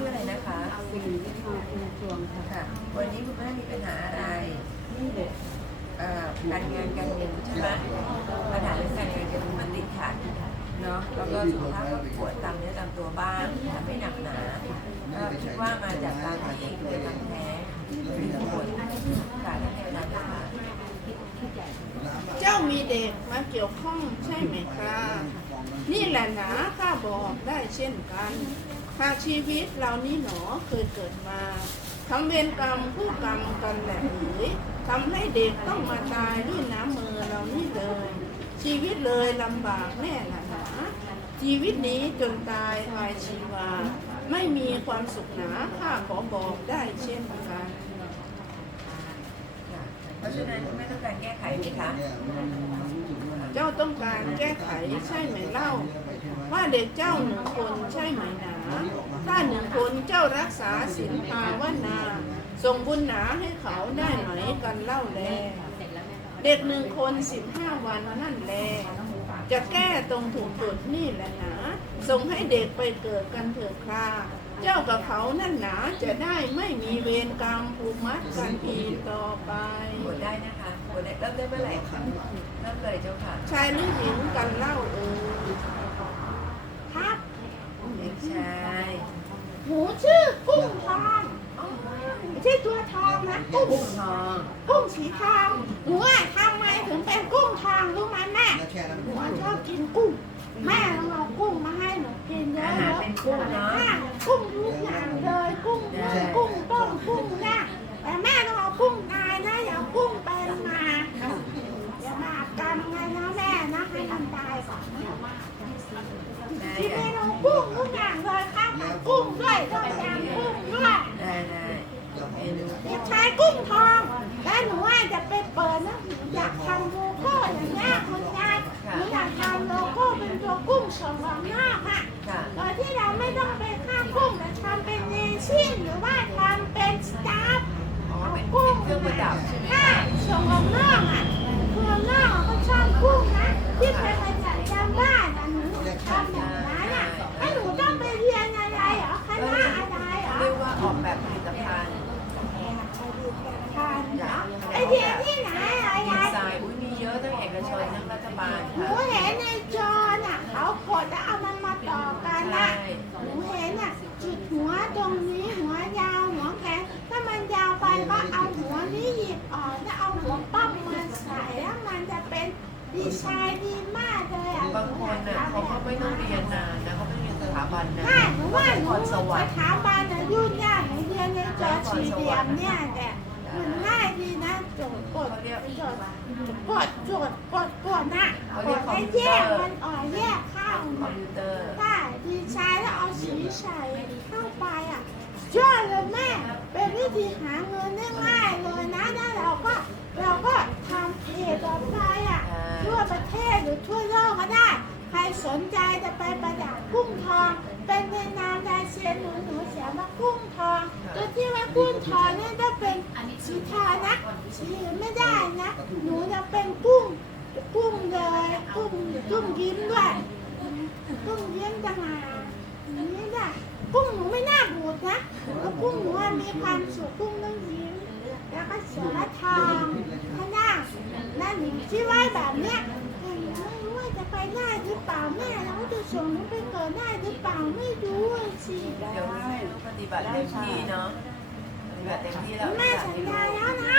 วงค่ะค่ะ วันนี้คุณแม่มีปัญหาอะไรนี่เด็กเอ่อการงานการเงินใช่ไหมปัญหาเรื่องการงานการเงินมันติดขัดเนาะแล้วก็สุขภาพก็ปวดตามเนื้อตามตัวบ้างแต่ไม่หนักหนาก็คิดว่ามาจากการที่เคยทำแท้งมีผลค่ะท่านเทวดาค่ะเจ้ามีเด็กมาเกี่ยวข้องใช่ไหมคะนี่แหละหนาข้า บอกได้เช่นกัน หากชีวิตเรานี่หนอเคยเกิดมาทำเวรกรรมผู้กรรมกันแหละหรือทำให้เด็กต้องมาตายด้วยน้ำมือเรานี่เลย ชีวิตเลยลำบากแน่ละหนาชีวิตนี้จนตายวายชีวา ไม่มีความสุขหนาข้าขอบอกได้เช่นกันเพราะฉะนั้นคุณแม่ต้องการแก้ไขไหมคะ เจ้าต้องการแก้ไขใช่ไหมเล่า ว่าเด็กเจ้าหนึ่งคนใช่ไหมหนา ถ้าหนึ่งคนเจ้ารักษาศีลภาวนาส่งบุญหนาให้เขาได้ไหมกันเล่าแล เด็กหนึ่งคนสิบห้าวันนั่นแล จะแก้ตรงถูกจุดนี่แหละหนาส่งให้เด็กไปเกิดกันเถิดคราเจ้ากับเขานั่นหนาจะได้ไม่มีเวรกรรมผูกมัดกันอีกต่อไปปวดได้นะคะปวดได้เริ่มได้เมื่อไหร่คะเริ่มเลยเจ้าค่ะ ชายหรือหญิงกันเล่าเออครับ เด็กชาย หนูชื่อกุ้งทองไม่ใช่ตัวทองนะกุ้ง กุ้งทอง กุ้งสีทองหนูอะทำไมถึงเป็นกุ้งทองรู้ไหมแม่หนูชอบกินกุ้ง แม่ต้องเอากุ้งมาให้หนูกินเยอาอะหารๆเป็นกุ้งเนาะอะกุ้งทุกอย่างเลยกุ้งนึ่งกุ้งต้มกุ้งย่างแต่แม่ต้องเอากุ้งตายนะอย่าเอากุ้งเป็นมาอย่ามากันไงนะแม่นะให้มันตายก่อนได้ที่เมค่ะนูกุ้งทุกอย่างเลยข้าวผัดกุ้งด้วยต้มยำกุ้งด้วยได้ได้เมนูเด็กชายกุ้งทองแล้ว หนูว่าจะไปเปิดนะหนูอยากทำโลโก้อย่างเงี้ยคุณยายหนูอยากทำโลโก้เป็นตัวกุ้งสองรองหน้าค่ะค่ะโดยที่เราไม่ต้องไปฆ่ากุ้งแต่ทำเป็นเนชั่นหรือว่าทำเป็นสตาฟอ๋อเอาเป็นกุ้งเครื่องประดับใช่ไหมใช่ส่งออกนอกอะคือออกนอกอะเขาชอบกุ้งนะที่เคยไปจัดจำบ้านอะหนูทำแบบนั้นอะแล้วหนูต้องไปเรียนอะไรเหรอคณะอะไรเหรอ เรียกว่าออกแบบผลิตภัณฑ์ ไอเดียที่ไหนอะไร ดี ยาย ไซน์อุ้ยมีเยอะทั้งเอกชนทั้งรัฐบาล หนู ค่ะ เห็นในจอน่ะเขากดแล้วเอามันมาต่อกัน ใช่ นะหนูเห็นน่ะจุดหัวตรงนี้หัวยาวหัวแขนถ้ามันยาวไปก็เอาหัวนี้หยิบออกแล้วเอาหัวป้อมมาใส่แล้วมันจะเป็น ดีไซน์ดีมากเลยอะบางคนน่ะเขาก็ไม่ต้องเรียนนานนะเขาไม่เรียนสถาบันนะใช่หนูว่าหนูพรสวรสรค์ถาบันน่ะยุ่งยากหนูเรียนในจอสี่เหลี่ยมเนี่ยแต่มันง่ายดีนะโจทย์กดโจทย์กดโจทย์กดกดน่ะกดให้แยกมันออกแยกเข้าคอมน่ะพิวเตอร์ได้ดีใช้แล้วเอาสีใส่เข้าไปอะยอดเลยแม่เป็นวิธีหาเงินได้ง่ายเลยนะแล้วเราก็เราก็ทำเพจต่อไปอะทั่วประเทศหรือทั่วโลกก็ได้ ใคร สนใจจะไปประดับกุ้งทอง เป็นในนามลายเซ็นหนูหนูเสียมากุ้งทองตัวที่ว่ากุ้งทองเนี่ยต้องเป็นสีทานะสีอื่นไม่ได้นะ หนูจะเป็นกุ้งกุ้งเลยกุ้งกุ้งยิ้มด้วยกุ้งเลี้ยงจังหาอย่างนี้ได้กุ้งหนูไม่น่าบูดนะแล้วกุ้งหนูอะมีความสุขกุ้งต้องยิ้มแล้วก็เสือทองข้างหน้านั่นหนูที่ว่าแบบเนี้ย เปล่าแม่เราจะส่งหนูไปเกิดได้หรือเปล่าไม่รู้อะสิเดี๋ยวให้ลูกปฏิบัติเต็มที่เนาะปฏิบัติเต็มที่แล้วแม่สัญญาแล้วนะ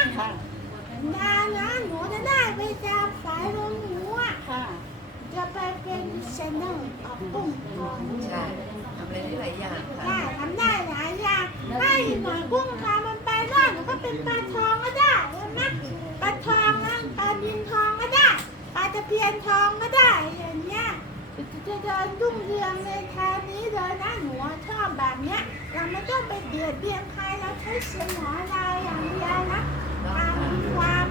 สัญญานะหนูจะได้ไปจับสายลมหนูอะจะไปเป็นเซนเนอร์ออกกุ้งทองใช่ทำอะไรได้หลายอย่างค่ะได้ทำได้หลายอย่างได้หน่อยกุ้งทองมันไปรอดหนูก็เป็นปลาทอ จะเพียนทองก็ได้อย่างเงี้ยจะเดินรุ่งเรืองในทางนี้เลยนะหนูชอบแบบเนี้ย เราไม่ต้องไปเบียดเบียนใครเราใช้สมอเราอย่างเดียวนะทำความ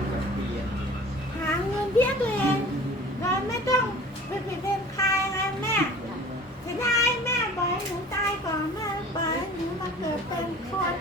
หาเงินเลี้ยงตัวเองเราไม่ต้องไปเบียดเบียนใครนะแม่จะได้แม่บอกหนูตายก่อนแม่บอกหนูมาเกิดเป็นคน